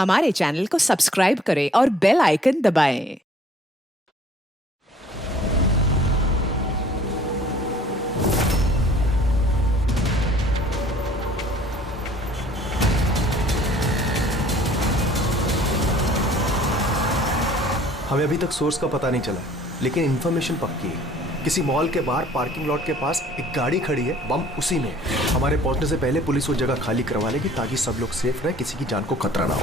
हमारे चैनल को सब्सक्राइब करें और बेल आइकन दबाएं। हमें अभी तक सोर्स का पता नहीं चला, लेकिन इन्फॉर्मेशन पक्की है। किसी मॉल के बाहर पार्किंग लॉट के पास एक गाड़ी खड़ी है, बम उसी में है। हमारे पहुंचने से पहले पुलिस वो जगह खाली करवा लेगी ताकि सब लोग सेफ रहे, किसी की जान को खतरा ना हो।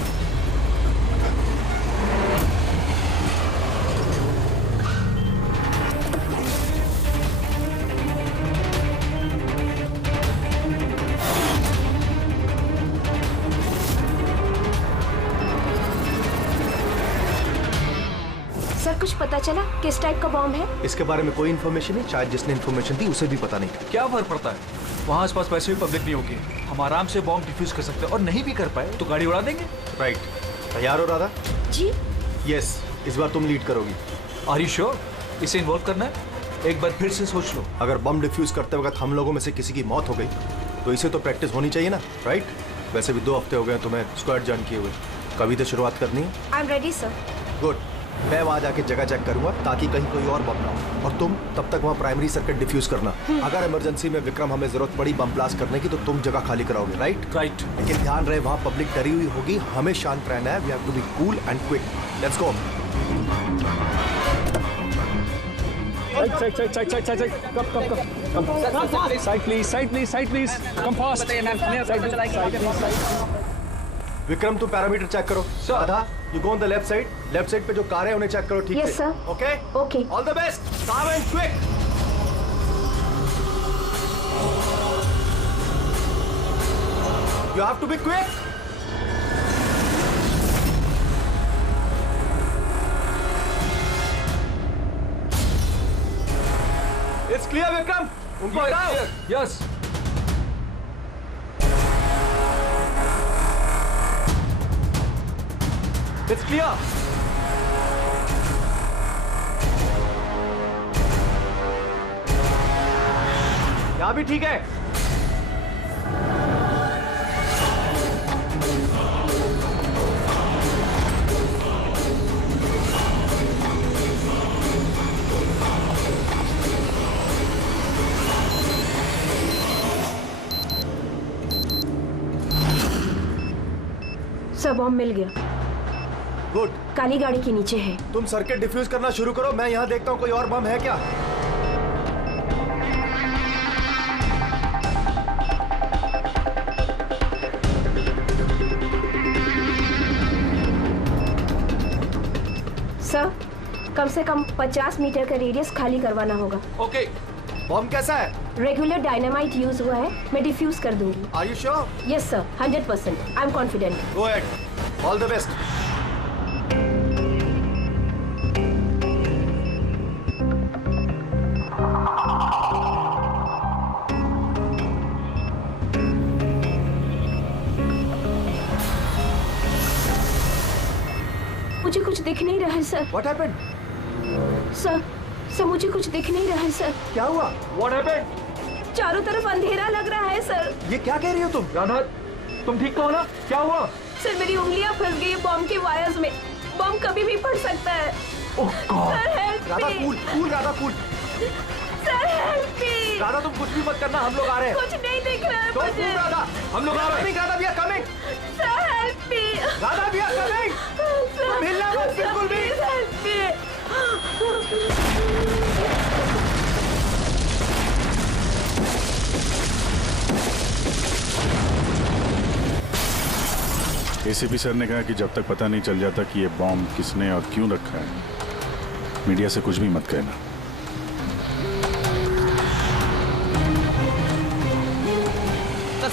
सर कुछ पता चला किस टाइप का बॉम्ब है? इसके बारे में कोई इन्फॉर्मेशन नहीं, शायद जिसने इन्फॉर्मेशन दी उसे भी पता नहीं था। क्या फर्क पड़ता है, वहाँ आसपास वैसे भी पब्लिक नहीं होगी, हम आराम से बॉम्ब डिफ्यूज कर सकते हैं। और नहीं भी कर पाए तो गाड़ी उड़ा देंगे। राइट, तैयार हो राधा? जी यस, इस बार तुम लीड करोगी। Are you sure? इसे इन्वॉल्व करना है? एक बार फिर से सोच लो। अगर बम डिफ्यूज करते वक्त हम लोगों में से किसी की मौत हो गई तो इसे तो प्रैक्टिस होनी चाहिए ना, राइट? वैसे भी 2 हफ्ते हो गए तुम्हें स्क्वाड ज्वाइन किए हुए, कभी तो शुरुआत करनी है। I am ready sir. Good, मैं वहाँ जाके जगह चेक करूंगा ताकि कहीं कोई और बम ना हो, और तुम तब तक वहाँ प्राइमरी सर्किट डिफ्यूज करना। अगर इमरजेंसी में विक्रम हमें जरूरत पड़ी बम ब्लास्ट करने की तो तुम जगह खाली कराओगे, राइट? राइट। लेकिन ध्यान रहे वहाँ पब्लिक डरी हुई होगी, हमें शांत रहना है। We have to be cool and quick. Let's go. Vikram तुम पैरामीटर चेक करो। Radha, you go on the left side पे जो कार है उन्हें चेक करो ठीक Yes, से। sir. Okay Okay. All the best, calm and quick. You have to be quick. It's clear Vikram, उनको हटाओ। यस। It's clear. यहां भी ठीक है। सर बॉम्ब मिल गया, गुड, काली गाड़ी के नीचे है। तुम सर्किट डिफ्यूज करना शुरू करो, मैं यहां देखता हूं कोई और बम है क्या। सर कम से कम 50 मीटर का रेडियस खाली करवाना होगा। ओके। बम कैसा है? रेगुलर डायनामाइट यूज हुआ है, मैं डिफ्यूज कर दूंगी। Are you sure? Yes sir, 100%। I am confident. Go ahead, all the best. मुझे कुछ दिख नहीं रहा है सर। What happened? सर मुझे कुछ दिख नहीं रहा है सर। क्या हुआ? What happened? चारों तरफ अंधेरा लग रहा है सर। ये क्या कह रही हो तुम? राधा, तुम ठीक तो हो ना? क्या हुआ? सर मेरी उंगलियां फंस गई बॉम्ब के वायर्स में। बॉम्ब कभी भी फट सकता है। Oh God. Sir help Radha me. Cool, Radha cool. Sir help me. Radha तुम कुछ भी मत करना, हम लोग आ रहे हैं। कुछ नहीं दिख रहा है Don't मुझे। move, राधा, हम लोग आ रहे हैं। Radha, we are coming। Sir help me. Radha, we are coming। तुम हिलना मत बिल्कुल भी। Help me. एसीपी सर ने कहा कि जब तक पता नहीं चल जाता कि ये बॉम्ब किसने और क्यों रखा है, मीडिया से कुछ भी मत कहना।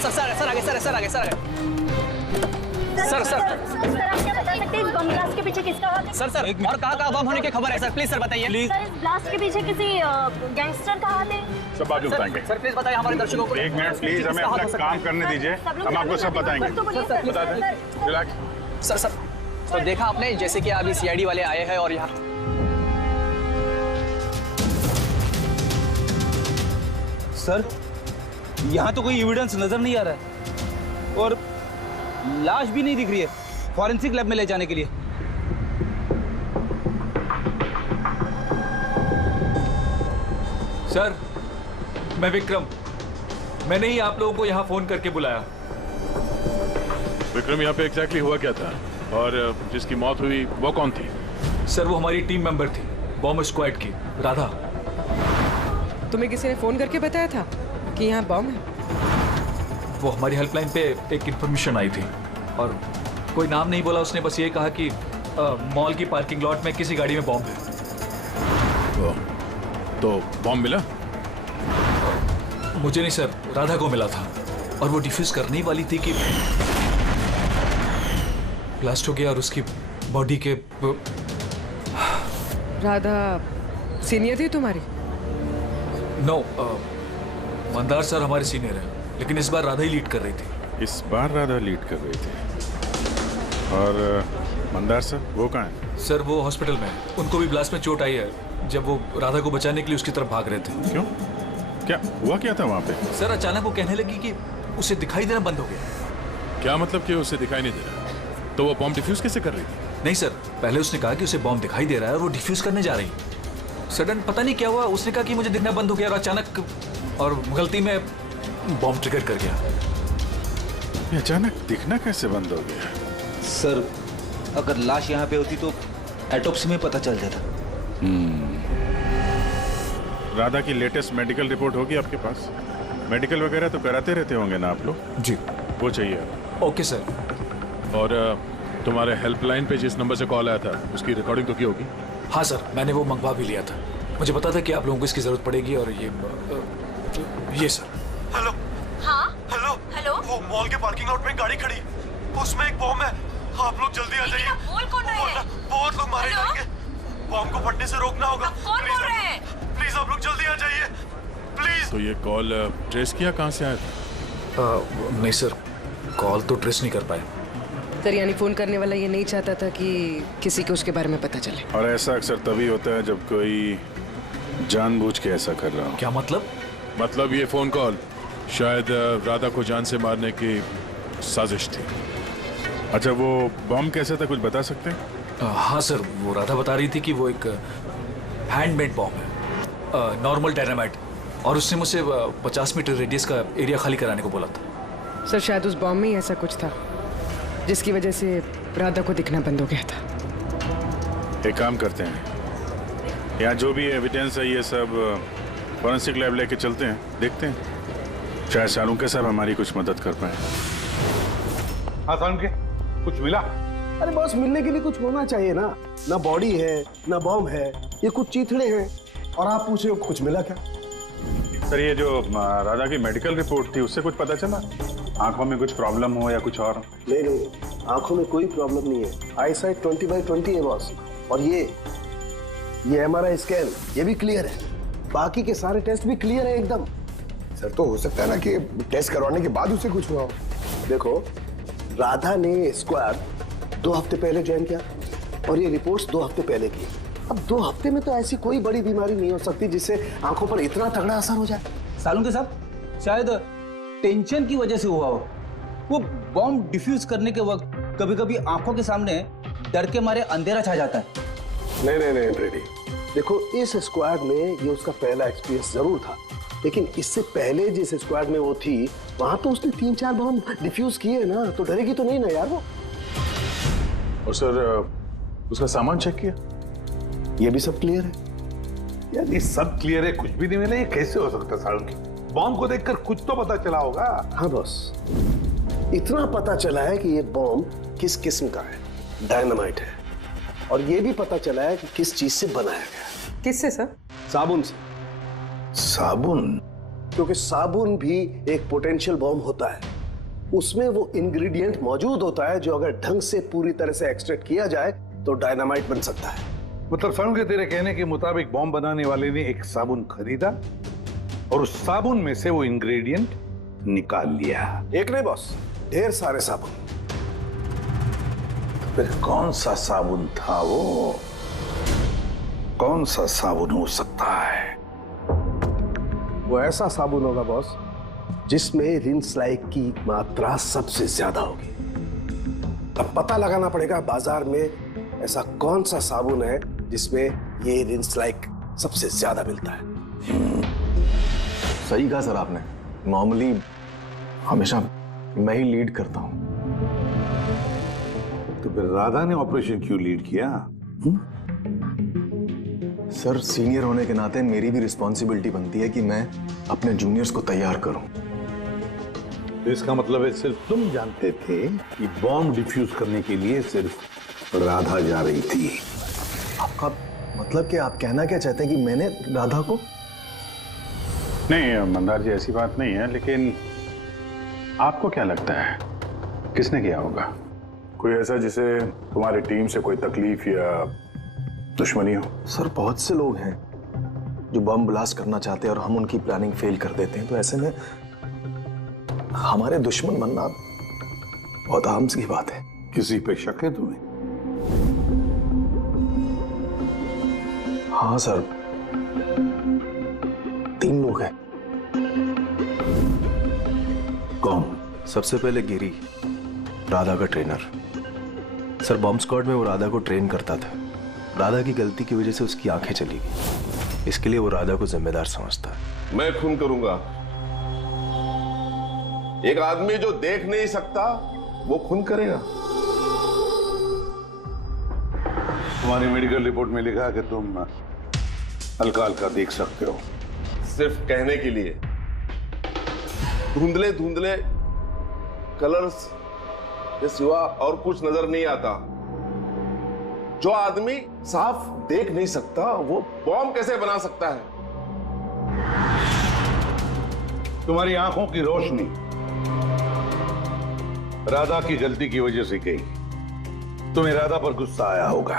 सर आगे सर आप क्या बता सकते हैं इस बम ब्लास्ट के पीछे किसका हाथ है? सर और कहाँ बम होने की खबर है सर? प्लीज सर बताइए। प्लीज सर इस ब्लास्ट के पीछे किसी गैंगस्टर का हाथ है? सब बात बताएंगे। सर प्लीज बताइए हमारे दर्शकों को। 1 मिनट प्लीज, हमें अपना काम करने दीजिए, हम आपको सब बताएंगे। बता दें, रिलैक्स। सर तो देखा आपने जैसे कि अभी सीआईडी वाले आए हैं और यहाँ सर यहाँ तो कोई एविडेंस नजर नहीं आ रहा है और लाश भी नहीं दिख रही है। फॉरेंसिक लैब में ले जाने के लिए। सर, मैं विक्रम, मैंने ही आप लोगों को यहाँ फोन करके बुलाया। विक्रम, यहाँ पे एग्जैक्टली हुआ क्या था? और जिसकी मौत हुई वो कौन थी? सर, वो हमारी टीम मेंबर थी, बॉम्ब स्क्वाड की, राधा। तुम्हें किसी ने फोन करके बताया था कि यहाँ बॉम्ब है? वो हमारी हेल्पलाइन पे एक इंफॉर्मेशन आई थी और कोई नाम नहीं बोला, उसने बस ये कहा कि मॉल की पार्किंग लॉट में किसी गाड़ी में बॉम्ब है। तो बॉम्ब मिला? मुझे नहीं सर, राधा को मिला था और वो डिफ्यूज करने ही वाली थी कि ब्लास्ट हो गया और उसकी बॉडी के। राधा सीनियर थी तुम्हारी? नो, मंदार सर हमारे सीनियर हैं, लेकिन इस बार राधा ही लीड कर रही थी। इस बार राधा लीड कर रही थी। और मंदार सर वो कहाँ है? सर, वो हॉस्पिटल में है। उनको भी ब्लास्ट में चोट आई है जब वो राधा को बचाने के लिए उसकी तरफ भाग रहे थे। क्यों? क्या हुआ क्या था वहाँ पे? सर, अचानक वो कहने लगी कि उसे दिखाई देना बंद हो गया। क्या मतलब कि उसे दिखाई नहीं दे रहा? तो वो बॉम्ब डिफ्यूज कैसे कर रही थी? नहीं सर, पहले उसने कहा कि उसे बॉम्ब दिखाई दे रहा है और वो डिफ्यूज करने जा रही। सडन पता नहीं क्या हुआ, उसने कहा कि मुझे दिखना बंद हो गया और अचानक और गलती में बॉम्ब ट्रिगर कर गया। ये अचानक दिखना कैसे बंद हो गया? सर, अगर लाश यहाँ पे होती तो एटोप्सी में पता चल जाता। राधा की लेटेस्ट मेडिकल रिपोर्ट होगी आपके पास? मेडिकल वगैरह तो कराते रहते होंगे ना आप लोग? जी। वो चाहिए। Okay sir. और तुम्हारे हेल्पलाइन पे जिस नंबर से कॉल आया था उसकी रिकॉर्डिंग तो की होगी? हाँ सर, मैंने वो मंगवा भी लिया था। मुझे पता था कि आप लोगों को इसकी जरूरत पड़ेगी। और ये सर। हेलो। हाँ हेलो। हेलो, वो मॉल के पार्किंग लॉट में गाड़ी खड़ी, उसमें एक बॉम्ब है। आप लोग जल्दी आ जाइए। बोल कौन रहे हैं? बहुत लोग मारे जाएंगे। बॉम्ब को फटने से रोकना होगा। कौन बोल रहे हैं? प्लीज आप लोग जल्दी आ जाइए, प्लीज। तो ये कॉल ट्रेस किया कहाँ से आया था? नहीं सर, कॉल तो ट्रेस नहीं कर पाए। सर, यानी फोन करने वाला ये नहीं चाहता था कि किसी को उसके बारे में पता चले। और ऐसा अक्सर तभी होता है जब कोई जानबूझ के ऐसा कर रहा हो। क्या मतलब? मतलब ये फोन कॉल शायद राधा को जान से मारने की साजिश थी। अच्छा, वो बॉम्ब कैसे था, कुछ बता सकते हैं? हाँ सर, वो राधा बता रही थी कि वो एक हैंडमेड बॉम्ब है, नॉर्मल डायनामाइट, और उसने मुझसे 50 मीटर रेडियस का एरिया खाली कराने को बोला था। सर, शायद उस बॉम्ब में ही ऐसा कुछ था जिसकी वजह से राधा को दिखना बंद हो गया था। एक काम करते हैं, यहाँ जो भी एविडेंस है ये सब फॉरेंसिक लैब लेके चलते हैं, देखते हैं शायद सालुंके साहब हमारी कुछ मदद कर पाए। हाँ सालुंके, कुछ मिला? अरे बॉस, मिलने के लिए कुछ होना चाहिए ना। ना बॉडी है, ना बॉम्ब है, ये कुछ चीथड़े हैं और आप पूछ रहे हो कुछ मिला क्या? सर, ये जो राधा की मेडिकल रिपोर्ट थी उससे कुछ पता चला? आंखों में कुछ प्रॉब्लम हो या कुछ और? नहीं, आंखों में कोई प्रॉब्लम नहीं है। आई साइट 20/20 है बॉस। और ये MRI स्कैन ये भी क्लियर है। बाकी के सारे टेस्ट भी क्लियर है एकदम। सर, तो हो सकता है ना कि टेस्ट करवाने के बाद उसे कुछ हुआ हो। देखो, राधा ने स्क्वाड 2 हफ्ते पहले ज्वाइन किया और ये रिपोर्ट्स 2 हफ्ते पहले की। अब 2 हफ्ते में तो ऐसी कोई बड़ी बीमारी नहीं हो सकती जिससे आंखों पर इतना तगड़ा असर हो जाए। सालुंके साहब, शायद टेंशन की वजह से हुआ हो। वो बॉम्ब डिफ्यूज करने के वक्त कभी कभी आंखों के सामने डर के मारे अंधेरा छा जाता है। नहीं रेडी, देखो इस स्क्वाड में ये उसका पहला एक्सपीरियंस जरूर था, लेकिन इससे पहले जिस स्क्वाड में वो थी वहां तो उसने 3-4 बॉम्ब डिफ्यूज किए ना, तो डरेगी तो नहीं ना यार वो। और सर, उसका सामान चेक किया? ये भी सब क्लियर है। यार ये सब क्लियर है, कुछ भी नहीं मिला, ये कैसे हो सकता है सालुंके? बॉम्ब को देखकर कुछ तो पता चला होगा। हाँ बॉस, इतना पता चला है कि ये बॉम्ब किस किस्म का है, डायनामाइट है। और ये भी पता चला है कि किस चीज से बनाया गया। किससे सर? साबुन से। साबुन? क्योंकि साबुन भी एक पोटेंशियल बॉम्ब होता है। उसमें वो इंग्रेडिएंट मौजूद होता है जो अगर ढंग से पूरी तरह से एक्सट्रैक्ट किया जाए तो डायनामाइट बन सकता है। मतलब सालुंके, तेरे कहने के मुताबिक बॉम्ब बनाने वाले ने एक साबुन खरीदा और उस साबुन में से वो इंग्रेडिएंट निकाल लिया। एक नहीं बॉस, ढेर सारे साबुन। फिर कौन सा साबुन था वो? कौन सा साबुन हो सकता है? वो ऐसा साबुन होगा बॉस जिसमें रिन स्लाइक की मात्रा सबसे ज्यादा होगी। अब पता लगाना पड़ेगा बाजार में ऐसा कौन सा साबुन है जिसमें ये रिंस लाइक सबसे ज्यादा मिलता है। सही कहा सर आपने। नॉर्मली हमेशा मैं ही लीड करता हूं। तो फिर राधा ने ऑपरेशन क्यों लीड किया? सर सीनियर होने के नाते मेरी भी रिस्पॉन्सिबिलिटी बनती है कि मैं अपने जूनियर्स को तैयार करूं। तो इसका मतलब है सिर्फ तुम जानते थे कि बॉम्ब डिफ्यूज करने के लिए सिर्फ राधा जा रही थी। आपका मतलब कि आप कहना क्या चाहते हैं कि मैंने राधा को? नहीं मंदार जी, ऐसी बात नहीं है, लेकिन आपको क्या लगता है किसने किया होगा? कोई ऐसा जिसे तुम्हारी टीम से कोई तकलीफ या दुश्मनी हो? सर बहुत से लोग हैं जो बम ब्लास्ट करना चाहते हैं और हम उनकी प्लानिंग फेल कर देते हैं, तो ऐसे में हमारे दुश्मन बनना बहुत आम सी बात है। किसी पे शक है तुम्हें? हाँ सर, 3 लोग हैं। कौन? सबसे पहले गिरी, राधा का ट्रेनर। सर बॉम्ब स्क्वाड में वो राधा को ट्रेन करता था। राधा की गलती की वजह से उसकी आंखें चली गई, इसके लिए वो राधा को जिम्मेदार समझता है। मैं खून करूंगा। एक आदमी जो देख नहीं सकता वो खून करेगा। तुम्हारी मेडिकल रिपोर्ट में लिखा कि तुम हल्का हल्का देख सकते हो। सिर्फ कहने के लिए। धुंधले धुंधले कलर्स के सिवा और कुछ नजर नहीं आता। जो आदमी साफ देख नहीं सकता वो बॉम्ब कैसे बना सकता है? तुम्हारी आंखों की रोशनी राधा की गलती की वजह से गई। तुम्हें राधा पर गुस्सा आया होगा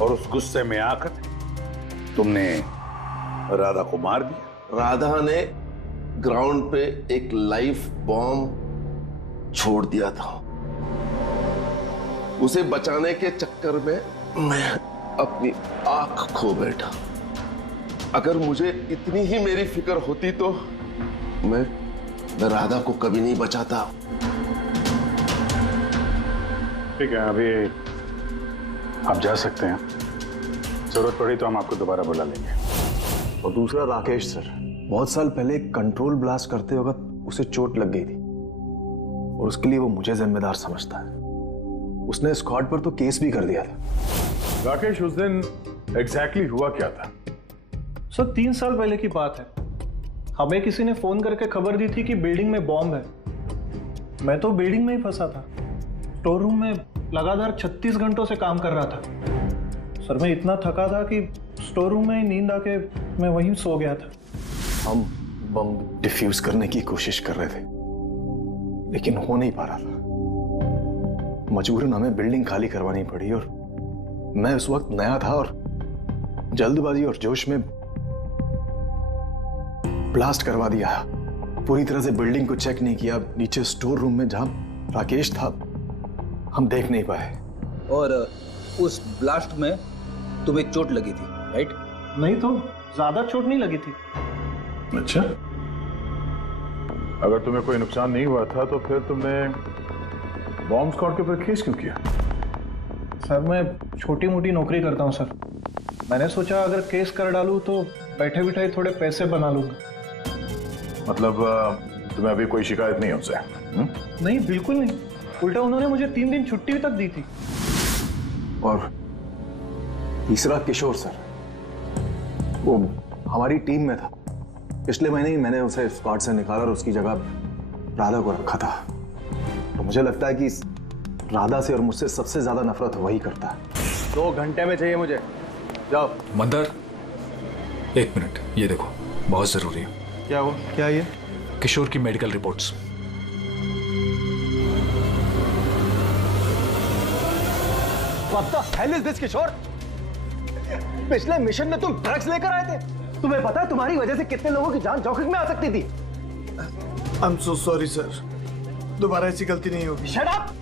और उस गुस्से में आकर तुमने राधा को मार दिया। राधा ने ग्राउंड पे एक लाइव बॉम्ब छोड़ दिया था। उसे बचाने के चक्कर में मैं अपनी आंख खो बैठा। अगर मुझे इतनी ही मेरी फिक्र होती तो मैं राधा को कभी नहीं बचाता। ठीक है, अभी आप जा सकते हैं। जरूरत पड़ी तो हम आपको दोबारा बुला लेंगे। और दूसरा राकेश सर, बहुत साल पहले कंट्रोल ब्लास्ट करते वक्त उसे चोट लग गई थी और उसके लिए वो मुझे जिम्मेदार समझता है। उसने स्क्वाड पर तो केस भी कर दिया था। राकेश, उस दिन एग्जैक्टली हुआ क्या था? सर 3 साल पहले की बात है। हमें किसी ने फोन करके खबर दी थी कि बिल्डिंग में बॉम्ब है। मैं तो बिल्डिंग में ही फंसा था। स्टोर रूम में लगातार 36 घंटों से काम कर रहा था। सर मैं इतना थका था कि स्टोर रूम में नींद आके मैं वहीं सो गया था। हम बम डिफ्यूज करने की कोशिश कर रहे थे लेकिन हो नहीं पा रहा था। मजबूरन हमें बिल्डिंग खाली करवानी पड़ी और मैं उस वक्त नया था और जल्दबाजी और जोश में ब्लास्ट करवा दिया। पूरी तरह से बिल्डिंग को चेक नहीं किया। नीचे स्टोर रूम में जहां राकेश था हम देख नहीं पाए। और उस ब्लास्ट में तुम्हें चोट लगी थी, राइट? नहीं तो ज्यादा चोट नहीं लगी थी। अच्छा, अगर तुम्हें कोई नुकसान नहीं हुआ था तो फिर तुमने बॉम्ब स्क्वाड के ऊपर केस क्यों किया? सर मैं छोटी मोटी नौकरी करता हूँ सर। मैंने सोचा अगर केस कर डालूं तो बैठे बिठाए थोड़े पैसे बना लूंगा। मतलब तुम्हें अभी कोई शिकायत नहीं उनसे? नहीं, बिल्कुल नहीं। उल्टा उन्होंने मुझे 3 दिन छुट्टी तक दी थी। और तीसरा किशोर सर, वो हमारी टीम में था। पिछले महीने ही मैंने उसे स्क्वाड से निकाला और उसकी जगह राधा को रखा था। तो मुझे लगता है कि राधा से और मुझसे सबसे ज्यादा नफरत वही करता है। 2 घंटे में चाहिए मुझे। जाओ। मंदर, 1 मिनट, ये देखो, बहुत जरूरी है। क्या हुआ? क्या ये? किशोर की medical reports. What the hell is this, किशोर? पिछले मिशन में तुम ड्रग्स लेकर आए थे। तुम्हें पता है तुम्हारी वजह से कितने लोगों की जान जोखिम में आ सकती थी। I'm so sorry सर, दोबारा ऐसी गलती नहीं होगी। Shut up!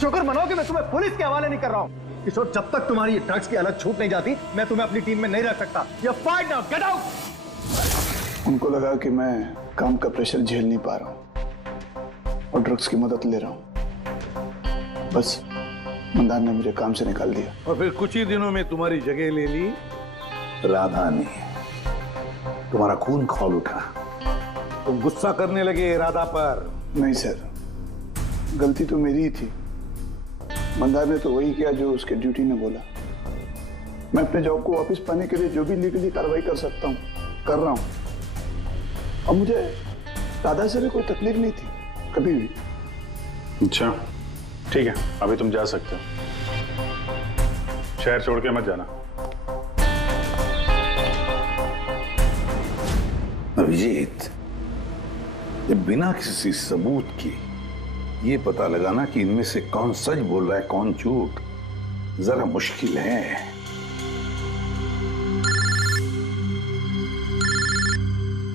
शुक्र मनाओ कि मैं तुम्हें पुलिस के हवाले नहीं कर रहा हूँ। किशोर, जब तक तुम्हारी ड्रग्स की अलग छूट नहीं जाती मैं तुम्हें अपनी टीम में नहीं रख सकता। You're fired now, get out! उनको लगा कि मैं काम का प्रेशर झेल नहीं पा रहा हूँ और ड्रग्स की मदद ले रहा हूँ। बस मंदार ने मुझे काम से निकाल दिया। और फिर कुछ ही दिनों में तुम्हारी जगह ले ली राधा ने। तुम्हारा खून खौल उठा, तुम गुस्सा करने लगे राधा पर। नहीं सर, गलती तो मेरी ही थी। मंदार ने तो वही किया जो उसके ड्यूटी ने बोला। मैं अपने जॉब को वापस पाने के लिए जो भी लीगली कार्रवाई कर सकता हूँ कर रहा हूँ। और मुझे दादा से भी कोई तकलीफ नहीं थी कभी भी। अच्छा ठीक है, अभी तुम जा सकते हो। शहर छोड़ के मत जाना। अभिजीत, ये बिना किसी सबूत के ये पता लगाना कि इनमें से कौन सच बोल रहा है कौन झूठ, जरा मुश्किल है।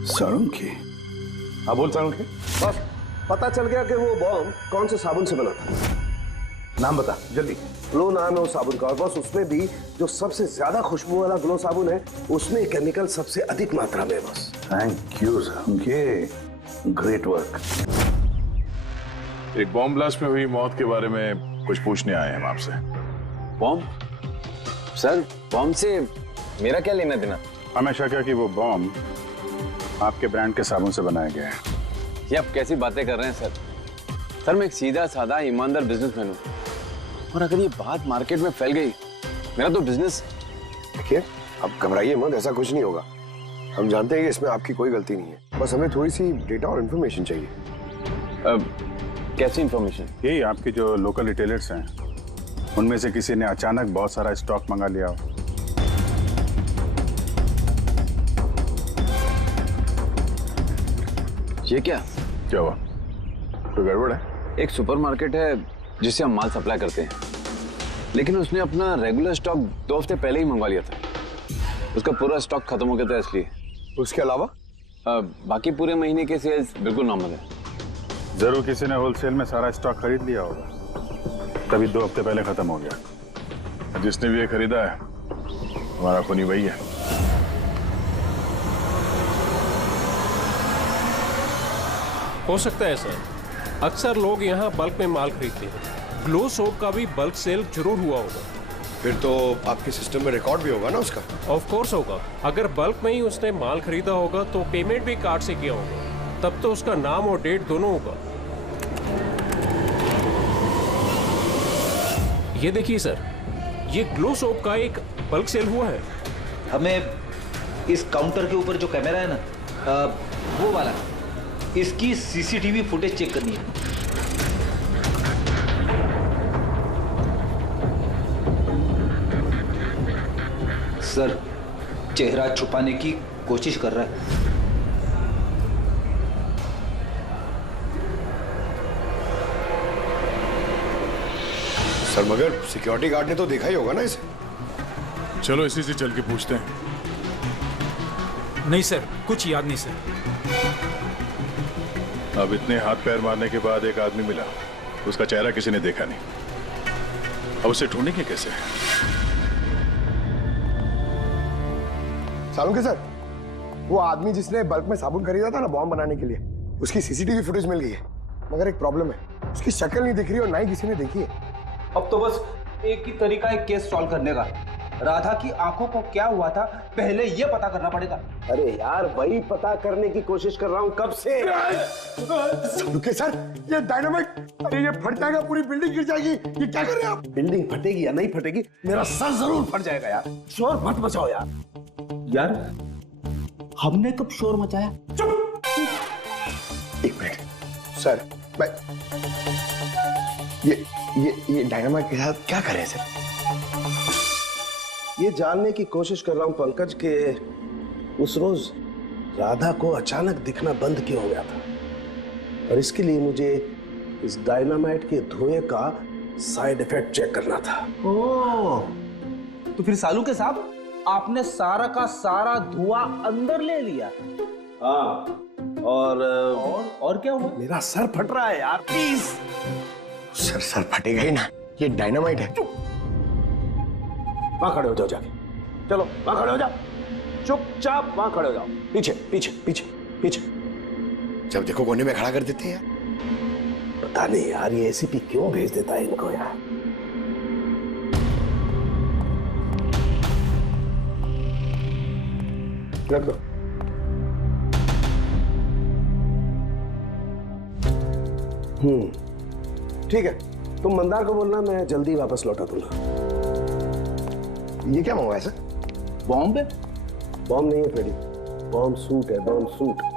साळुंखे। हाँ बोल साळुंखे। बस पता चल गया कि वो बॉम्ब कौन से साबुन से बना था। नाम बता जल्दी। ग्लो नाम है उस साबुन का, और बस उसमें भी जो सबसे ज्यादा खुशबू वाला ग्लो साबुन है उसमें केमिकल सबसे अधिक मात्रा में है। बस thank you Salunkhe, great work. एक बॉम्ब ब्लास्ट में हुई मौत के बारे में कुछ पूछने आए हैं हम आपसे। बॉम्ब? सर बॉम्ब से मेरा क्या लेना देना? हमेशा क्या कि वो बॉम्ब आपके ब्रांड के साबुन से बनाया गया है। ये आप कैसी बातें कर रहे हैं सर? सर मैं एक सीधा साधा ईमानदार बिजनेसमैन हूँ, और अगर ये बात मार्केट में फैल गई मेरा तो बिजनेस। देखिए अब घबराइए मत, ऐसा कुछ नहीं होगा। हम जानते हैं कि इसमें आपकी कोई गलती नहीं है, बस हमें थोड़ी सी डेटा और इन्फॉर्मेशन चाहिए। कैसी इन्फॉर्मेशन? यही आपके जो लोकल रिटेलर्स हैं उनमें से किसी ने अचानक बहुत सारा स्टॉक मंगा लिया हो। ये क्या हुआ? कोई गड़बड़ है? एक सुपरमार्केट है जिससे हम माल सप्लाई करते हैं, लेकिन उसने अपना रेगुलर स्टॉक 2 हफ्ते पहले ही मंगवा लिया था। उसका पूरा स्टॉक खत्म हो गया था इसलिए। उसके अलावा बाकी पूरे महीने के सेल्स बिल्कुल नॉर्मल है। जरूर किसी ने होलसेल में सारा स्टॉक खरीद लिया होगा, तभी 2 हफ्ते पहले खत्म हो गया। जिसने भी ये खरीदा है हमारा खूनी वही है। हो सकता है सर, अक्सर लोग यहाँ बल्क में माल खरीदते हैं। ग्लो सोप का भी बल्क सेल जरूर हुआ होगा। फिर तो आपके सिस्टम में रिकॉर्ड भी होगा ना उसका? ऑफ कोर्स होगा। अगर बल्क में ही उसने माल खरीदा होगा तो पेमेंट भी कार्ड से किया होगा, तब तो उसका नाम और डेट दोनों होगा। ये देखिए सर, ये ग्लो सोप का एक बल्क सेल हुआ है। हमें इस काउंटर के ऊपर जो कैमरा है ना, वो वाला, इसकी सीसीटीवी फुटेज चेक करनी है। सर चेहरा छुपाने की कोशिश कर रहा है। सर मगर सिक्योरिटी गार्ड ने तो देखा ही होगा ना इसे। चलो इसी से चल के पूछते हैं। नहीं सर, कुछ याद नहीं सर। अब इतने हाथ पैर मारने के बाद एक आदमी मिला, उसका चेहरा किसी ने देखा नहीं। अब उसे ढूंढेंगे कैसे? साळुंखे सर, वो आदमी जिसने बल्क में साबुन खरीदा था ना बॉम्ब बनाने के लिए, उसकी सीसीटीवी फुटेज मिल गई है, मगर एक प्रॉब्लम है, उसकी शक्ल नहीं दिख रही और ना ही किसी ने देखी है। अब तो बस एक ही तरीका है केस सॉल्व करने का। राधा की आंखों को क्या हुआ था पहले ये पता करना पड़ेगा। अरे यार वही पता करने की कोशिश कर रहा हूँ कब से। साळुंखे सर, ये डायनामाइट, अरे ये फट जाएगा, पूरी बिल्डिंग गिर जाएगी। ये क्या कर रहे हैं आप? बिल्डिंग फटेगी या नहीं फटेगी, मेरा सर जरूर फट जाएगा यार। शोर मत मचाओ यार। यार हमने कब शोर मचाया? चुप। एक मिनट सर, मैं ये डायनामाइट के साथ क्या करें सर? ये जानने की कोशिश कर रहा हूं पंकज के उस रोज राधा को अचानक दिखना बंद क्यों हो गया था, और इसके लिए मुझे इस डायनामाइट के धुएं का साइड इफेक्ट चेक करना था। ओह, तो फिर साळुंखे साहब आपने सारा का सारा धुआं अंदर ले लिया? हाँ, और क्या हुआ? मेरा सर फट रहा है यार, प्लीज। सर फटेगा ही ना, ये डायनामाइट है। वहां खड़े हो जाओ जाके, चलो वहां खड़े हो जाओ, चुपचाप वहां खड़े हो जाओ। पीछे पीछे पीछे पीछे, जब देखो कोने में खड़ा कर देते हैं। पता नहीं यार ये एसीपी क्यों भेज देता है इनको यार। रख दो। ठीक है, तुम मंदार को बोलना मैं जल्दी वापस लौटा दूंगा। ये क्या मंगवाया सर? बॉम्ब है? बॉम्ब नहीं है फ्रेडी, बॉम्ब सूट है, बॉम्ब सूट।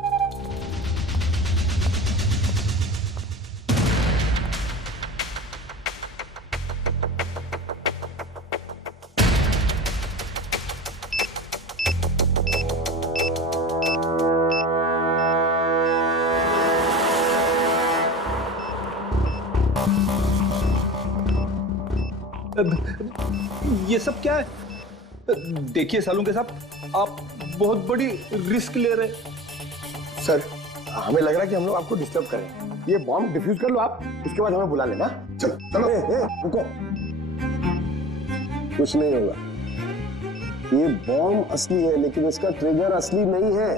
ये सब क्या है? देखिए सालून के साहब, आप बहुत बड़ी रिस्क ले रहे हैं। सर हमें लग रहा है कि हम लोग आपको डिस्टर्ब करें। ये बॉम्ब डिफ्यूज कर लो आप, उसके बाद हमें बुला लेना। चलो चलो। रुको, कुछ नहीं होगा। ये बॉम्ब असली है लेकिन इसका ट्रिगर असली नहीं है।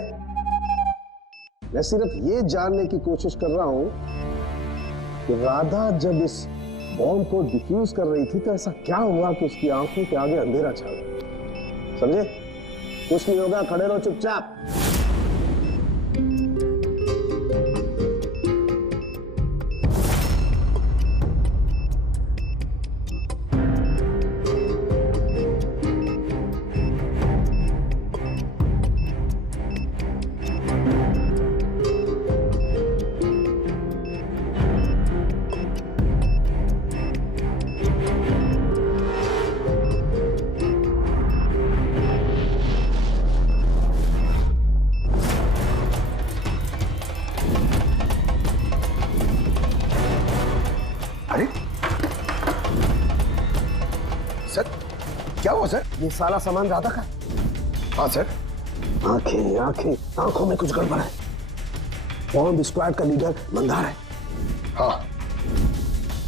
मैं सिर्फ ये जानने की कोशिश कर रहा हूं कि राधा जब इस बॉम्ब को डिफ्यूज कर रही थी तो ऐसा क्या हुआ कि उसकी आंखों के आगे अंधेरा छा गया। समझे? कुछ नहीं होगा, खड़े रहो चुपचाप। क्या हुआ सर? ये सारा सामान राधा का? हाँ सर। आंखें आंखें, आंखों में कुछ गड़बड़ है। बॉम्ब स्क्वाड का लीडर मंदार है। हाँ,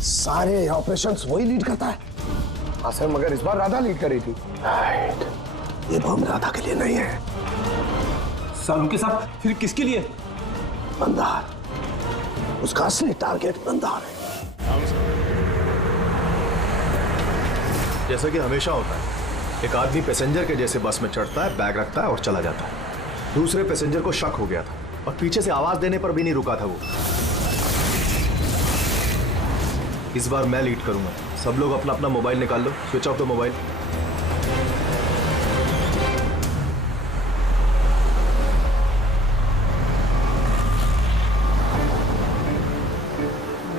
सारे ऑपरेशंस वही लीड करता है। हाँ सर, मगर इस बार राधा लीड कर रही थी। राइट, ये बॉम्ब राधा के लिए नहीं है। सालू के साथ फिर किसके लिए? मंदार, उसका असली टारगेट मंदार है। जैसा कि हमेशा होता है, एक आदमी पैसेंजर के जैसे बस में चढ़ता है, बैग रखता है और चला जाता है। दूसरे पैसेंजर को शक हो गया था और पीछे से आवाज देने पर भी नहीं रुका था वो। इस बार मैं लीड करूंगा। सब लोग अपना अपना मोबाइल निकाल लो, switch off the mobile.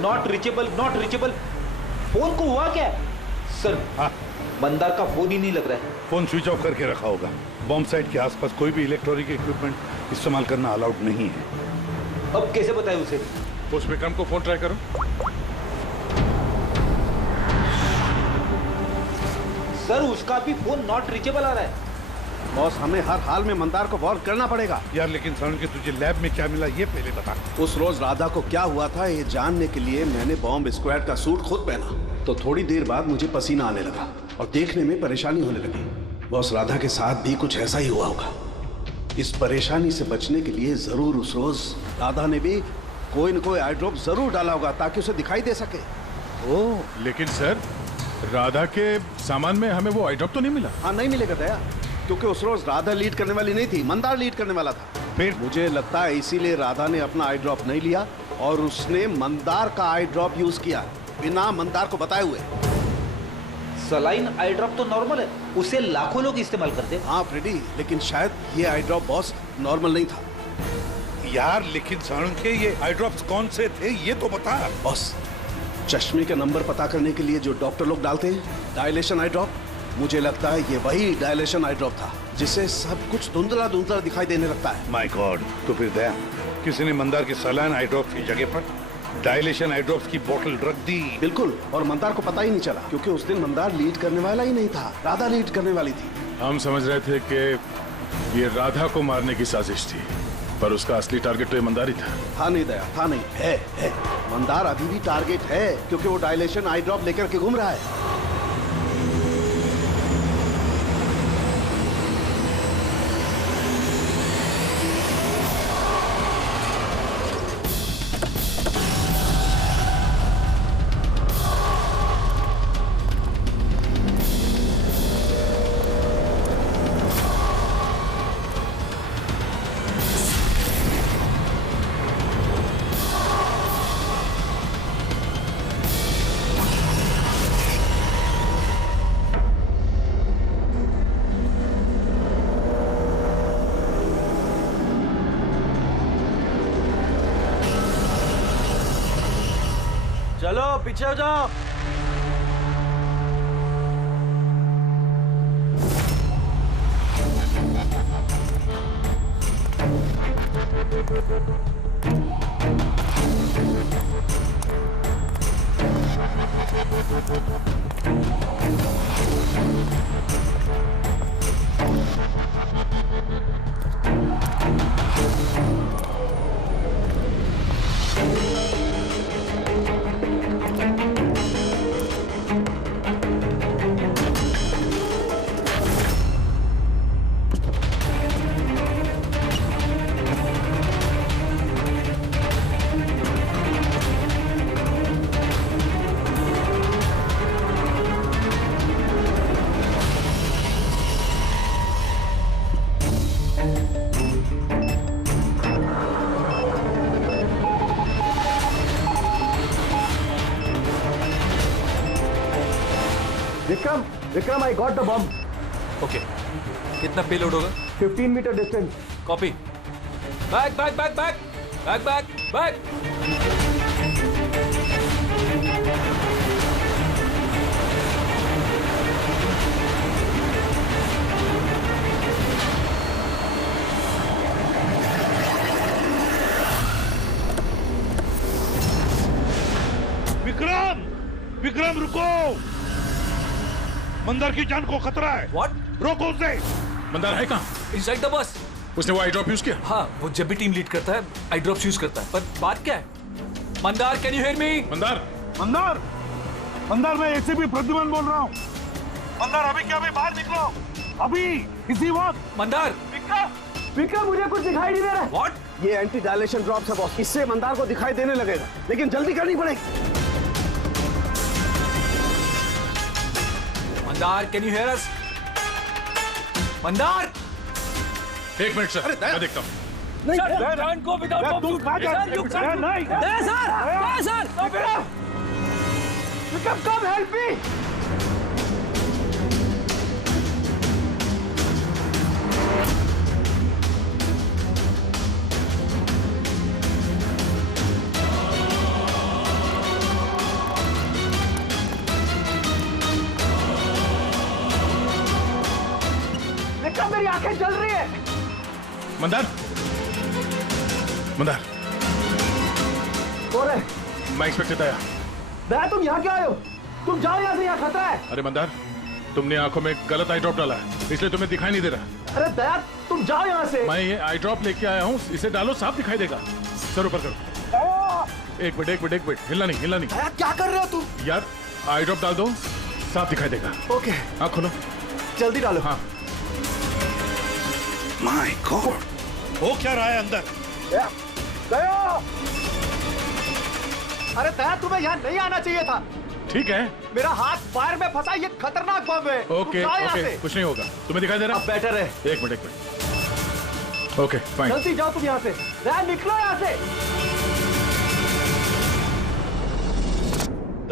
Not reachable, not reachable. Phone को हुआ क्या सर? हाँ, मंदार का फोन ही नहीं लग रहा है। फोन स्विच ऑफ करके रखा होगा। बॉम्ब साइट के आसपास कोई भी इलेक्ट्रॉनिक इक्विपमेंट इस्तेमाल करना अलाउड नहीं है। अब कैसे बताए उसे? उस विक्रम को फोन ट्राई करो। सर उसका भी फोन नॉट रीचेबल आ रहा है। बॉस, हमें हर हाल में मंदार को वॉर्न करना पड़ेगा। यार लेकिन सरण के तुझे लैब में क्या मिला ये पहले बता। उस रोज राधा को क्या हुआ था ये जानने के लिए मैंने बॉम्ब स्क्वाड का सूट खुद पहना। तो थोड़ी देर बाद मुझे पसीना आने लगा और देखने में परेशानी होने लगी। बॉस, राधा के साथ भी कुछ ऐसा ही हुआ होगा। इस परेशानी से बचने के लिए जरूर उस रोज राधा ने भी कोई न कोई आई ड्रॉप जरूर डाला होगा ताकि उसे दिखाई दे सके। ओह, लेकिन सर राधा के सामान में हमें वो आई ड्रॉप तो नहीं मिला। हाँ, नहीं मिलेगा दया, क्योंकि उस रोज राधा लीड करने वाली नहीं थी, मंदार लीड करने वाला था। फिर मुझे लगता है इसीलिए राधा ने अपना आई ड्रॉप नहीं लिया और उसने मंदार का आई ड्रॉप यूज किया बिना मंदार को बताए हुए। सलाइन आई ड्रॉप तो नॉर्मल है, उसे लाखों लोग इस्तेमाल करते हैं। हाँ फ्रेडी, लेकिन शायद ये आई ड्रॉप बॉस नॉर्मल नहीं था। यार लेकिन सरण के ये आई ड्रॉप्स कौन से थे ये तो बता। बॉस, चश्मे का नंबर पता करने के लिए जो डॉक्टर लोग डालते हैं डायलेशन आई ड्रॉप, मुझे लगता है ये वही डायलेशन आई ड्रॉप था जिससे सब कुछ धुंधला धुंधला दिखाई देने लगता है। माय गॉड, तो फिर दया किसी ने मंदार के सलाइन आई ड्रॉप की जगह पर डायलेशन आई ड्रॉप्स की बोतल रख दी। बिल्कुल, और मंदार को पता ही नहीं चला क्योंकि उस दिन मंदार लीड करने वाला ही नहीं था, राधा लीड करने वाली थी। हम समझ रहे थे कि ये राधा को मारने की साजिश थी, पर उसका असली टारगेट तो ये मंदार ही था। नहीं दया, था नहीं, है। मंदार अभी भी टारगेट है क्योंकि वो डायलेशन आई ड्रॉप लेकर के घूम रहा है। पीछे हो जाओ। Vikram, I got the bomb. Okay, कितना पेलोड होगा? 15 meter distance. Copy. Back. Vikram रुको, मंदार की जान को खतरा है। What? रोको उसे। मंदार है कहाँ? Inside the bus. उसने वो आई ड्रॉप यूज किया? हाँ, वो जब भी टीम लीड करता है आई ड्रॉप्स यूज करता है। पर बात क्या है? Mandar, can you hear me? Mandar मैं एसीपी प्रद्युमन बोल रहा हूँ। मंदार अभी क्या, अभी बाहर निकलो, अभी इसी वक्त। मंदार। विक्रम मुझे कुछ दिखाई नहीं दे रहा है। What? ये एंटी डायलेशन ड्रॉप्स है बॉस, इससे मंदार को दिखाई देने लगेगा, लेकिन जल्दी करनी पड़ेगी। मंदार, कैन यू हियर अस? मंदार! एक मिनट सर, मैं देखता हूँ। विक्रम कम हेल्प मी। विक्रम मेरी आंखें जल रही है। मंदार कौन है? मैं इंस्पेक्टर दया। दया, तुम यहाँ क्यों आए हो? तुम जाओ यहाँ से, यहाँ खतरा है। अरे मंदार, तुमने आंखों में गलत आई ड्रॉप डाला है, इसलिए तुम्हें दिखाई नहीं दे रहा। अरे दया, तुम जाओ यहाँ से। मैं ये आई ड्रॉप लेके आया हूँ, इसे डालो, साफ दिखाई देगा। सर ऊपर करो। एक मिनट, हिलना नहीं। क्या कर रहे हो तुम? यार आई ड्रॉप डाल दो, साफ दिखाई देगा। ओके, आँख खोलो, जल्दी डालो। हाँ। माय गॉड, वो क्या रहा है अंदर? दया! अरे दया, तुम्हें यहाँ नहीं आना चाहिए था। ठीक है, मेरा हाथ फायर में फंसा, ये खतरनाक बम है। ओके, कुछ नहीं होगा, तुम्हें दिखाई दे रहा? अब बेटर है। एक मिनट। Okay, fine. जल्दी जाओ तुम यहाँ से। दया, निकलो यहाँ से।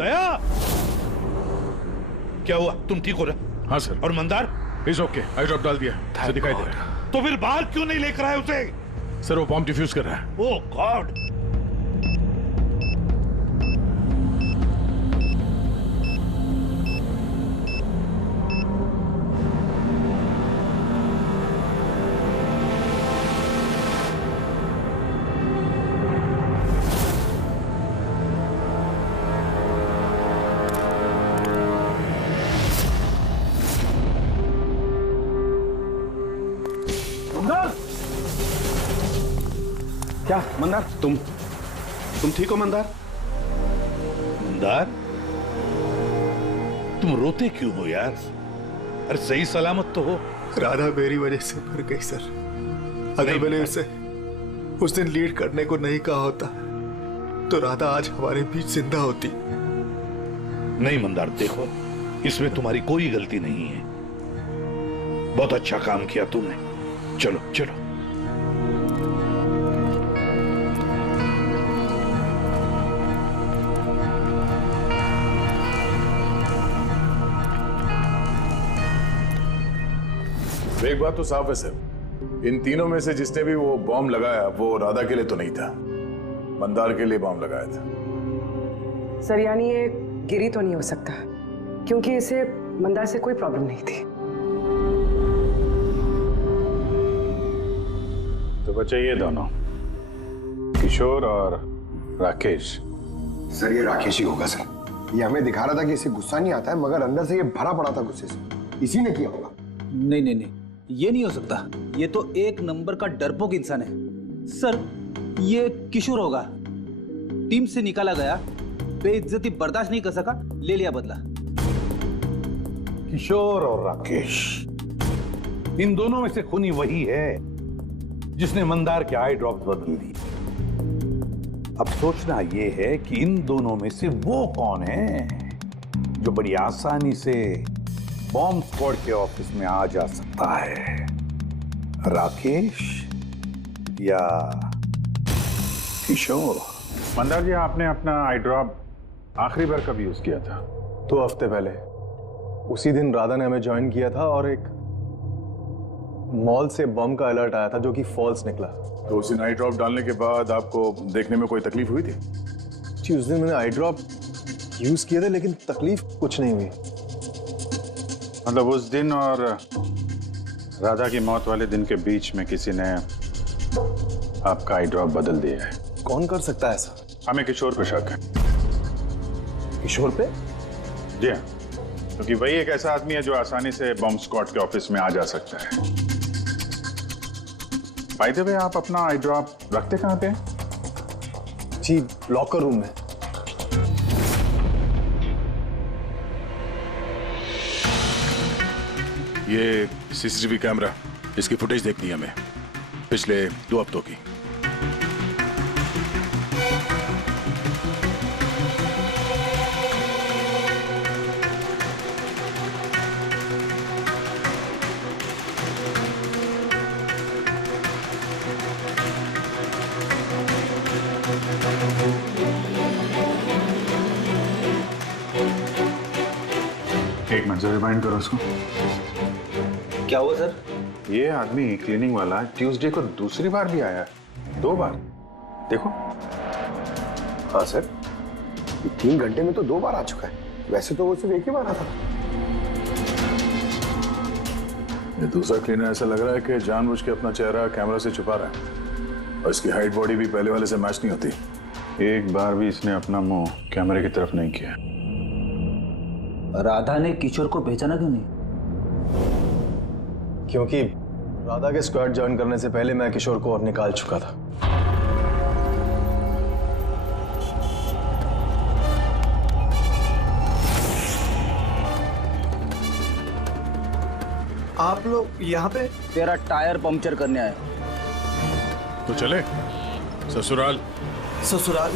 दया, क्या हुआ? तुम ठीक हो रहे? हाँ सर। और Mandar? Is okay, I drop डाल दिया, उसे दिखाई दे रहा है। तो फिर बाहर क्यों नहीं लेकर आए उसे? सर वो बॉम्ब डिफ्यूज कर रहा है। Oh God. क्या मंदार, तुम ठीक हो मंदार? मंदार, तुम रोते क्यों हो यार? अरे सही सलामत तो हो। राधा मेरी वजह से मर गई सर। अगर मैंने उसे उस दिन लीड करने को नहीं कहा होता तो राधा आज हमारे बीच जिंदा होती। नहीं मंदार, देखो इसमें तुम्हारी कोई गलती नहीं है। बहुत अच्छा काम किया तुमने। चलो। एक बात तो साफ है सर, इन तीनों में से जिसने भी वो बॉम्ब लगाया वो राधा के लिए तो नहीं था, मंदार के लिए बॉम्ब लगाया था। सर यानी ये गिरी तो नहीं हो सकता, क्योंकि इसे मंदार से कोई प्रॉब्लम नहीं थी। तो बच्चे ये दोनों किशोर और राकेश। सर ये राकेश ही होगा सर। ये हमें दिखा रहा था कि इसे गुस्सा नहीं आता है, मगर अंदर से ये भरा पड़ा था गुस्से से। इसी ने किया होगा। नहीं नहीं नहीं, ये नहीं हो सकता। ये तो एक नंबर का डरपोक इंसान है सर। ये किशोर होगा, टीम से निकाला गया, बेइज्जती बर्दाश्त नहीं कर सका, ले लिया बदला। किशोर और राकेश, इन दोनों में से खूनी वही है जिसने मंदार के आई ड्रॉप्स बदल दी। अब सोचना यह है कि इन दोनों में से वो कौन है जो बड़ी आसानी से बॉम्ब स्क्वाड के ऑफिस में आ जा सकता है, राकेश या किशोर? मंदार जी, आपने अपना आई ड्रॉप आखिरी बार कब यूज किया था? 2 हफ्ते पहले। उसी दिन राधा ने हमें ज्वाइन किया था और एक मॉल से बम का अलर्ट आया था जो कि फॉल्स निकला। तो उस दिन आई ड्रॉप डालने के बाद आपको देखने में कोई तकलीफ हुई थी? जी उस दिन मैंने आई ड्रॉप यूज किए थे, लेकिन तकलीफ कुछ नहीं हुई। मतलब उस दिन और राधा की मौत वाले दिन के बीच में किसी ने आपका आई ड्रॉप बदल दिया है। कौन कर सकता है ऐसा? हमें किशोर पे शक है। किशोर पे? जी हाँ, क्योंकि वही एक ऐसा आदमी है जो आसानी से बॉम्ब स्क्वाड के ऑफिस में आ जा सकता है। बाय द वे, आप अपना आई ड्रॉप रखते कहाँ पे हैं? जी लॉकर रूम में। ये सीसीटीवी कैमरा, इसकी फुटेज देखनी है हमें पिछले 2 हफ्तों की। एक मिनट से रिमाइंड करो उसको। क्या हुआ सर? ये आदमी क्लीनिंग वाला ट्यूसडे को दूसरी बार भी आया, 2 बार। देखो। हाँ सर, 3 घंटे में तो 2 बार आ चुका है। वैसे तो वो सिर्फ एक ही बार आता। ये दूसरा क्लीनर ऐसा लग रहा है कि जानबूझ के अपना चेहरा कैमरा से छुपा रहा है, और इसकी हाइट बॉडी भी पहले वाले से मैच नहीं होती। एक बार भी इसने अपना मुंह कैमरे की तरफ नहीं किया। राधा ने किशोर को पहचाना क्यों नहीं? क्योंकि राधा के स्क्वाड ज्वाइन करने से पहले मैं किशोर को और निकाल चुका था। आप लोग यहाँ पे? तेरा टायर पंक्चर करने आए। तो चले ससुराल। ससुराल?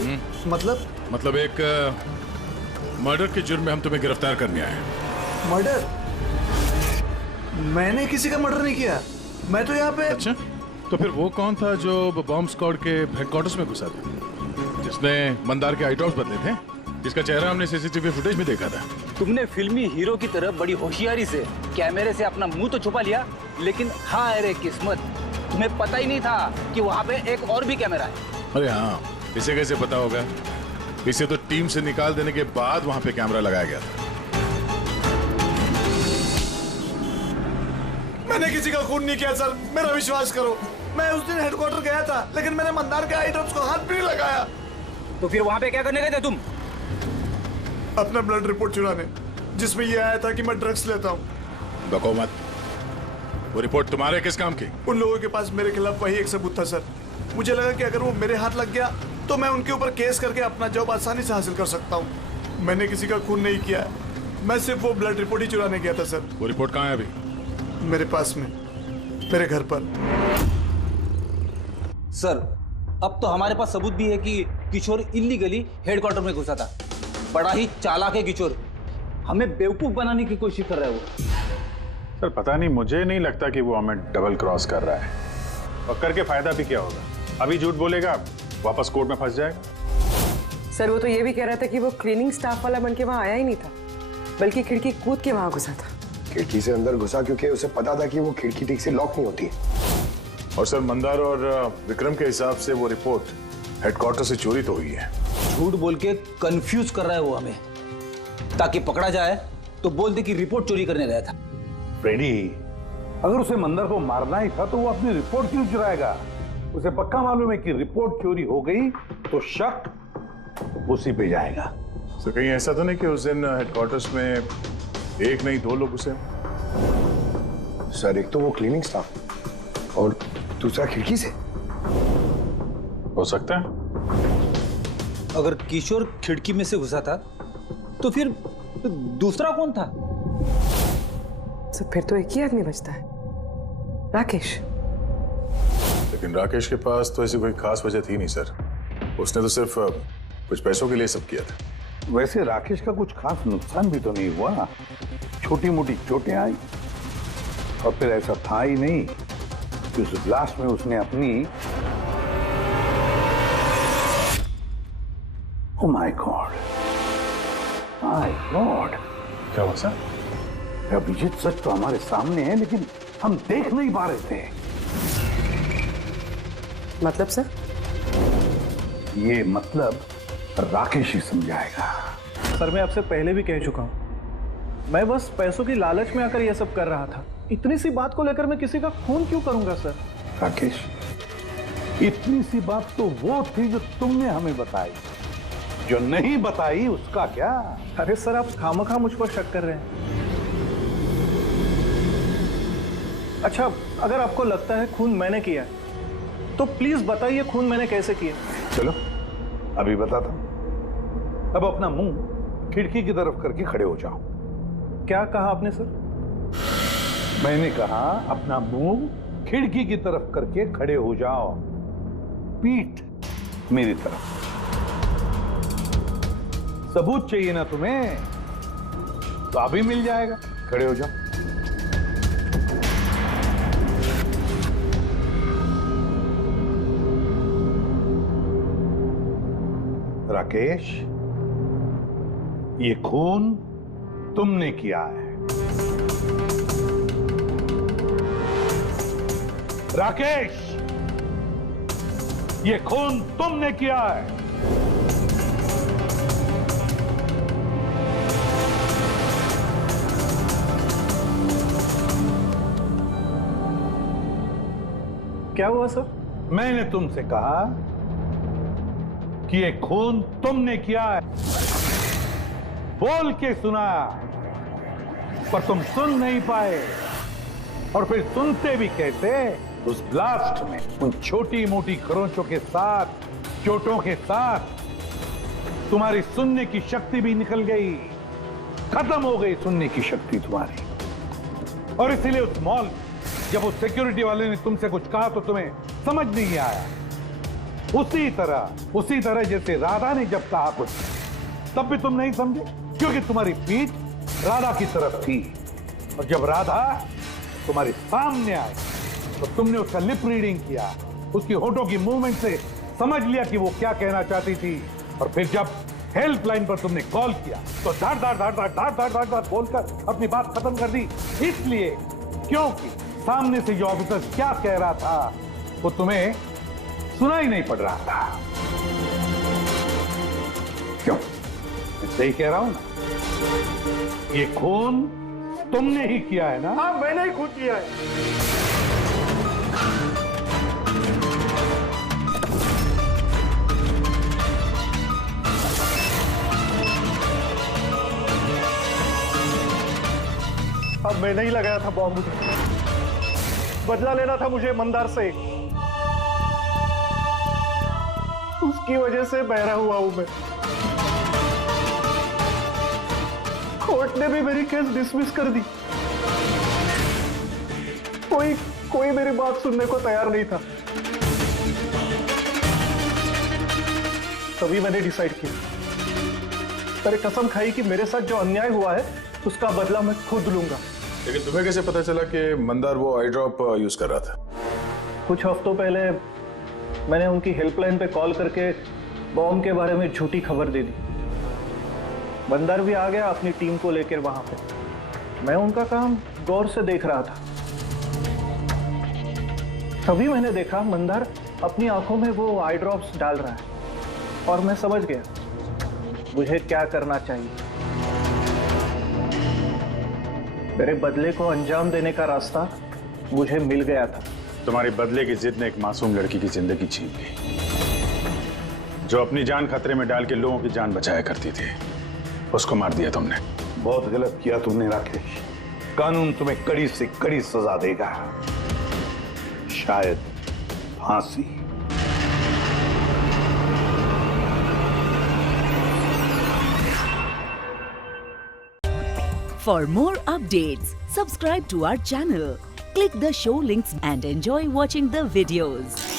मतलब एक मर्डर के जुर्म में हम तुम्हें गिरफ्तार करने आए हैं। मर्डर? मैंने किसी का मर्डर नहीं किया। मैं तो यहाँ पे। अच्छा, तो फिर वो कौन था जो बॉम्ब स्क्वाड के हेडक्वार्टर्स में घुसा था, जिसने मंदार के आई ड्रॉप्स बदले थे, जिसका चेहरा हमने सीसीटीवी फुटेज में देखा था? तुमने फिल्मी हीरो की तरह बड़ी होशियारी से कैमरे से अपना मुंह तो छुपा लिया, लेकिन हाँ अरे किस्मत, तुम्हें पता ही नहीं था कि वहाँ पे एक और भी कैमरा है। अरे हाँ, इसे कैसे पता होगा? इसे तो टीम से निकाल देने के बाद वहां पे कैमरा लगाया गया था। मैंने किसी का खून नहीं किया सर, मेरा विश्वास करो। मैं उस दिन हेडक्वार्टर गया था, लेकिन मैंने मंदार के आई ड्रॉप्स को हाथ भी नहीं लगाया। तो फिर वहां पे क्या करने गए थे तुम? अपना ब्लड रिपोर्ट चुराने, जिसमें ये आया था कि मैं ड्रग्स लेता हूँ। बको मत। वो रिपोर्ट तुम्हारे किस काम की? उन लोगों के पास मेरे खिलाफ वही एक सबूत था सर। मुझे लगा कि अगर वो मेरे हाथ लग गया तो मैं उनके ऊपर केस करके अपना जॉब आसानी से हासिल कर सकता हूँ। मैंने किसी का खून नहीं किया, मैं सिर्फ वो ब्लड रिपोर्ट ही चुराने गया था सर। वो रिपोर्ट कहाँ है अभी? मेरे पास में, मेरे घर पर। सर, अब तो हमारे पास सबूत भी है कि किशोर इल्लीगली हेडक्वार्टर में घुसा था। बड़ा ही चालाक है किशोर, हमें बेवकूफ बनाने की कोशिश कर रहा है वो। सर पता नहीं, मुझे नहीं लगता कि वो हमें डबल क्रॉस कर रहा है, और करके फायदा भी क्या होगा? अभी झूठ बोलेगा, वापस कोर्ट में फंस जाएगा। सर वो तो ये भी कह रहा था कि वो क्लीनिंग स्टाफ वाला बन के वहां आया ही नहीं था, बल्कि खिड़की कूद के वहां घुसा था। खिड़की से अंदर घुसा क्योंकि उसे पता था कि वो खिड़की ठीक से लॉक नहीं होती। और सर मंदार और विक्रम के हिसाब से वो रिपोर्ट हेडक्वार्टर से चोरी तो हुई है। झूठ बोल के कंफ्यूज कर रहा है वो हमें, ताकि पकड़ा जाए तो बोल दे कि रिपोर्ट चोरी करने गया था। फ्रेडी, अगर उसे मंदर को मारना ही था तो वो अपनी रिपोर्ट क्यों चुराएगा? उसे पक्का मालूम है कि रिपोर्ट चोरी हो गई तो शक उसी पे जाएगा। तो कहीं ऐसा तो नहीं कि उस दिन हेडक्वार्टर्स में एक नहीं 2 लोग उसे? सर, एक तो वो क्लीनिंग स्टाफ और दूसरा खिड़की से। हो सकता है। अगर किशोर खिड़की में से घुसा था तो फिर दूसरा कौन था? तो फिर तो एक ही आदमी बचता है, राकेश। लेकिन राकेश के पास तो ऐसी कोई खास वजह थी नहीं सर। उसने तो सिर्फ कुछ पैसों के लिए सब किया था। वैसे राकेश का कुछ खास नुकसान भी तो नहीं हुआ, छोटी मोटी चोटें आई और फिर ऐसा था ही नहीं कि उस ब्लास्ट में उसने अपनी oh my God, my God. क्या हुआ सर? अभिजीत, सच तो हमारे सामने है लेकिन हम देख नहीं पा रहे थे। मतलब सर? ये मतलब राकेश ही समझाएगा। सर, मैं आपसे पहले भी कह चुका हूं, मैं बस पैसों की लालच में आकर यह सब कर रहा था। इतनी सी बात को लेकर मैं किसी का खून क्यों करूंगा सर? राकेश, इतनी सी बात तो वो थी जो तुमने हमें बताई, जो नहीं बताई उसका क्या? अरे सर, आप खामखा मुझ पर शक कर रहे हैं। अच्छा, अगर आपको लगता है खून मैंने किया तो प्लीज बताइए खून मैंने कैसे किया। चलो अभी बताता हूं। अब अपना मुंह खिड़की की तरफ करके खड़े हो जाओ। क्या कहा आपने सर? मैंने कहा अपना मुंह खिड़की की तरफ करके खड़े हो जाओ, पीठ मेरी तरफ। सबूत चाहिए ना तुम्हें? तो अभी मिल जाएगा, खड़े हो जाओ। राकेश, ये खून तुमने किया है। राकेश, ये खून तुमने किया है। क्या हुआ सर? मैंने तुमसे कहा कि ये खून तुमने किया है, बोल के सुनाया, पर तुम सुन नहीं पाए। और फिर सुनते भी कैसे? उस ब्लास्ट में उन छोटी मोटी खरोंचों के साथ, चोटों के साथ तुम्हारी सुनने की शक्ति भी निकल गई, खत्म हो गई सुनने की शक्ति तुम्हारी। और इसीलिए उस मॉल जब उस सिक्योरिटी वाले ने तुमसे कुछ कहा तो तुम्हें समझ नहीं आया। उसी तरह जैसे राधा ने जब कहा कुछ, तब भी तुम नहीं समझे, क्योंकि तुम्हारी पीठ राधा की तरफ थी। और जब राधा तुम्हारे सामने आई तो तुमने उसका लिप रीडिंग किया, उसकी होठों की मूवमेंट से समझ लिया कि वो क्या कहना चाहती थी। और फिर जब हेल्पलाइन पर तुमने कॉल किया तो धाड़ धाड़ धाड़ धाड़ धाड़ धाड़ धाड़ धाड़ बोलकर अपनी बात खत्म कर दी, इसलिए क्योंकि सामने से जो ऑफिसर क्या कह रहा था वो तुम्हें सुनाई नहीं पड़ रहा था। क्यों? मैं सही कह रहा हूं ना? ये खून तुमने ही किया है ना? हाँ, मैंने ही खून किया है। अब मैंने ही लगाया था बॉम्ब, मुझे बदला लेना था मुझे मंदार से। उसकी वजह से बहरा हुआ हूं मैं। कोर्ट ने भी मेरी केस डिसमिस कर दी। कोई मेरी बात सुनने को तैयार नहीं था। तभी मैंने डिसाइड किया, मैंने कसम खाई कि मेरे साथ जो अन्याय हुआ है उसका बदला मैं खुद लूंगा। लेकिन तुम्हें कैसे पता चला कि मंदार वो आई ड्रॉप यूज कर रहा था? कुछ हफ्तों पहले मैंने उनकी हेल्पलाइन पे कॉल करके बॉम्ब के बारे में झूठी खबर दे दी। मंदार भी आ गया अपनी टीम को लेकर वहां पे। मैं उनका काम गौर से देख रहा था। तभी मैंने देखा मंदार अपनी आंखों में वो आई ड्रॉप्स डाल रहा है और मैं समझ गया मुझे क्या करना चाहिए। मेरे बदले को अंजाम देने का रास्ता मुझे मिल गया था। तुम्हारी बदले की जिद ने एक मासूम लड़की की जिंदगी छीन ली, जो अपनी जान खतरे में डाल के लोगों की जान बचाया करती थी। उसको मार दिया तुमने। बहुत गलत किया तुमने राकेश। कानून तुम्हें कड़ी से कड़ी सजा देगा, शायद फांसी। For more updates, subscribe to our channel, click the show links and enjoy watching the videos.